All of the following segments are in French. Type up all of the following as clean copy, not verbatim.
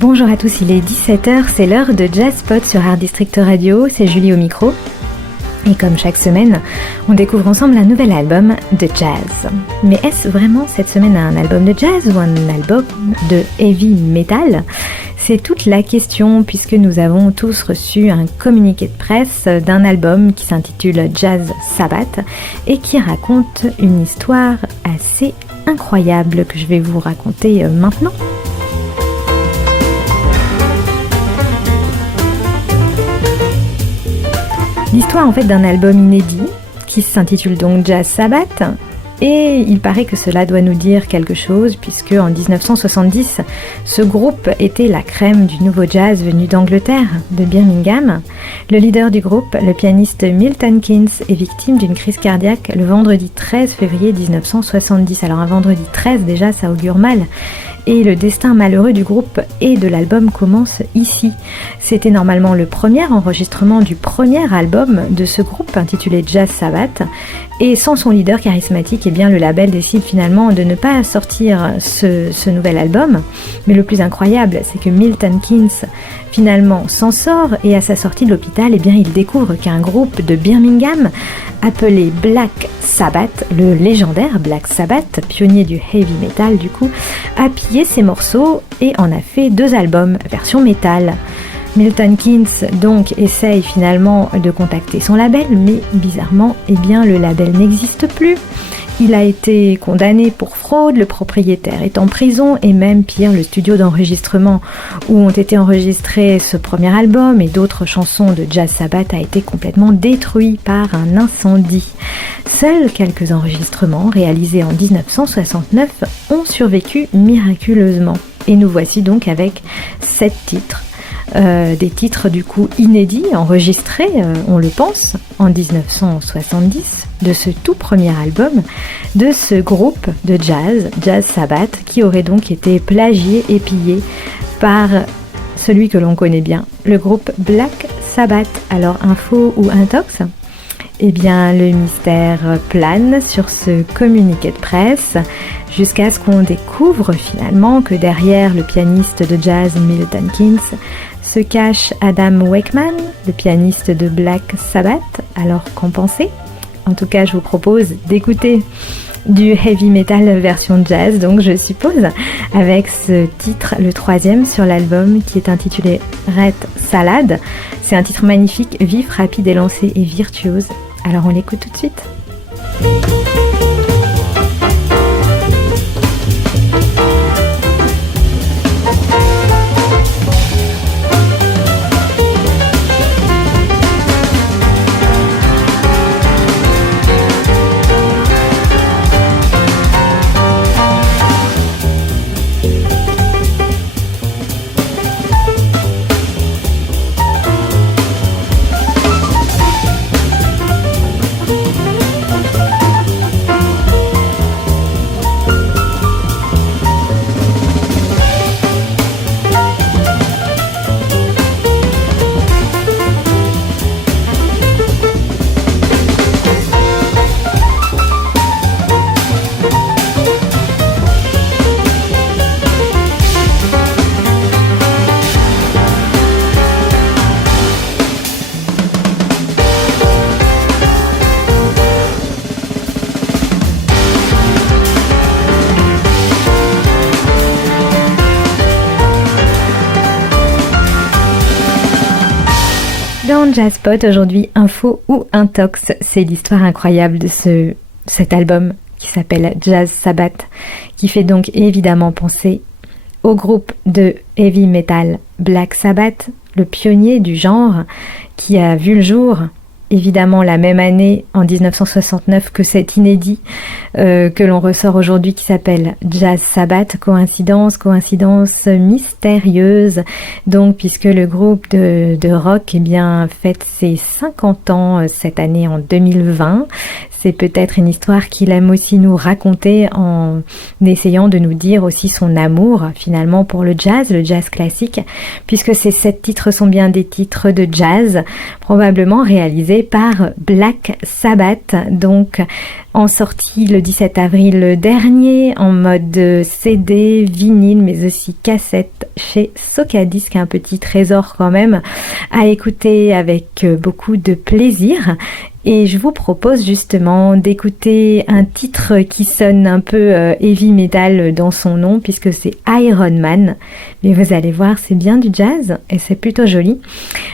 Bonjour à tous, il est 17h, c'est l'heure de Jazzpot sur Art District Radio, c'est Julie au micro. Et comme chaque semaine, on découvre ensemble un nouvel album de jazz. Mais est-ce vraiment cette semaine un album de jazz ou un album de heavy metal ? C'est toute la question puisque nous avons tous reçu un communiqué de presse d'un album qui s'intitule Jazz Sabbath et qui raconte une histoire assez incroyable que je vais vous raconter maintenant. L'histoire en fait d'un album inédit qui s'intitule donc Jazz Sabbath et il paraît que cela doit nous dire quelque chose puisque en 1970 ce groupe était la crème du nouveau jazz venu d'Angleterre, de Birmingham. Le leader du groupe, le pianiste Milton Keynes, est victime d'une crise cardiaque le vendredi 13 février 1970. Alors un vendredi 13 déjà ça augure mal. Et le destin malheureux du groupe et de l'album commence ici. C'était normalement le premier enregistrement du premier album de ce groupe intitulé Jazz Sabbath. Et sans son leader charismatique, eh bien, le label décide finalement de ne pas sortir ce nouvel album. Mais le plus incroyable, c'est que Milton Keynes finalement s'en sort et à sa sortie de l'hôpital, eh bien, il découvre qu'un groupe de Birmingham appelé Black Sabbath, le légendaire Black Sabbath, pionnier du heavy metal du coup, a pillé ses morceaux et en a fait 2 albums, version métal. Milton Keynes donc essaye finalement de contacter son label, mais bizarrement, eh bien, le label n'existe plus. Il a été condamné pour fraude, le propriétaire est en prison et même pire, le studio d'enregistrement où ont été enregistrés ce premier album et d'autres chansons de Jazz Sabbath a été complètement détruit par un incendie. Seuls quelques enregistrements réalisés en 1969 ont survécu miraculeusement. Et nous voici donc avec 7 titres. Des titres du coup inédits, enregistrés, on le pense, en 1970, de ce tout premier album, de ce groupe de jazz, Jazz Sabbath, qui aurait donc été plagié et pillé par celui que l'on connaît bien, le groupe Black Sabbath. Alors, info ou intox ? Eh bien, le mystère plane sur ce communiqué de presse jusqu'à ce qu'on découvre finalement que derrière le pianiste de jazz Milton Keynes se cache Adam Wakeman, le pianiste de Black Sabbath. Alors, qu'en pensez ? En tout cas, je vous propose d'écouter du heavy metal version jazz, donc je suppose, avec ce titre, le 3e sur l'album qui est intitulé Red Salad. C'est un titre magnifique, vif, rapide, élancé et virtuose. Alors on l'écoute tout de suite. Dans Jazzpot, aujourd'hui, info ou intox, c'est l'histoire incroyable de cet album qui s'appelle Jazz Sabbath, qui fait donc évidemment penser au groupe de heavy metal Black Sabbath, le pionnier du genre, qui a vu le jour évidemment la même année, en 1969, que cet inédit que l'on ressort aujourd'hui qui s'appelle Jazz Sabbath. Coïncidence mystérieuse. Donc, puisque le groupe de rock fête ses 50 ans cette année en 2020, c'est peut-être une histoire qu'il aime aussi nous raconter en essayant de nous dire aussi son amour finalement pour le jazz classique, puisque ces 7 titres sont bien des titres de jazz, probablement réalisés distribué par Black Sabbath, donc en sortie le 17 avril dernier, en mode CD, vinyle, mais aussi cassette chez Socadisc, un petit trésor quand même à écouter avec beaucoup de plaisir. Et je vous propose justement d'écouter un titre qui sonne un peu heavy metal dans son nom, puisque c'est Iron Man. Mais vous allez voir, c'est bien du jazz et c'est plutôt joli.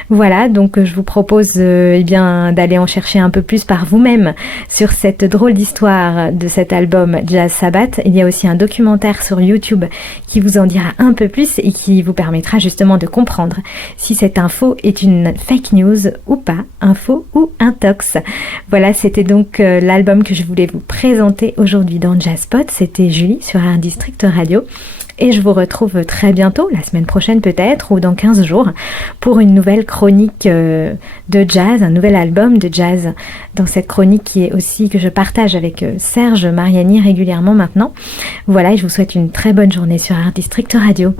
Voilà, donc je vous propose d'aller en chercher un peu plus par vous-même sur cette drôle d'histoire de cet album Jazz Sabbath. Il y a aussi un documentaire sur YouTube qui vous en dira un peu plus et qui vous permettra justement de comprendre si cette info est une fake news ou pas, info ou intox. Voilà, c'était donc l'album que je voulais vous présenter aujourd'hui dans Jazzpot. C'était Julie sur Art District Radio. Et je vous retrouve très bientôt, la semaine prochaine peut-être, ou dans 15 jours, pour une nouvelle chronique de jazz, un nouvel album de jazz. Dans cette chronique qui est aussi que je partage avec Serge Mariani régulièrement maintenant. Voilà, et je vous souhaite une très bonne journée sur Art District Radio.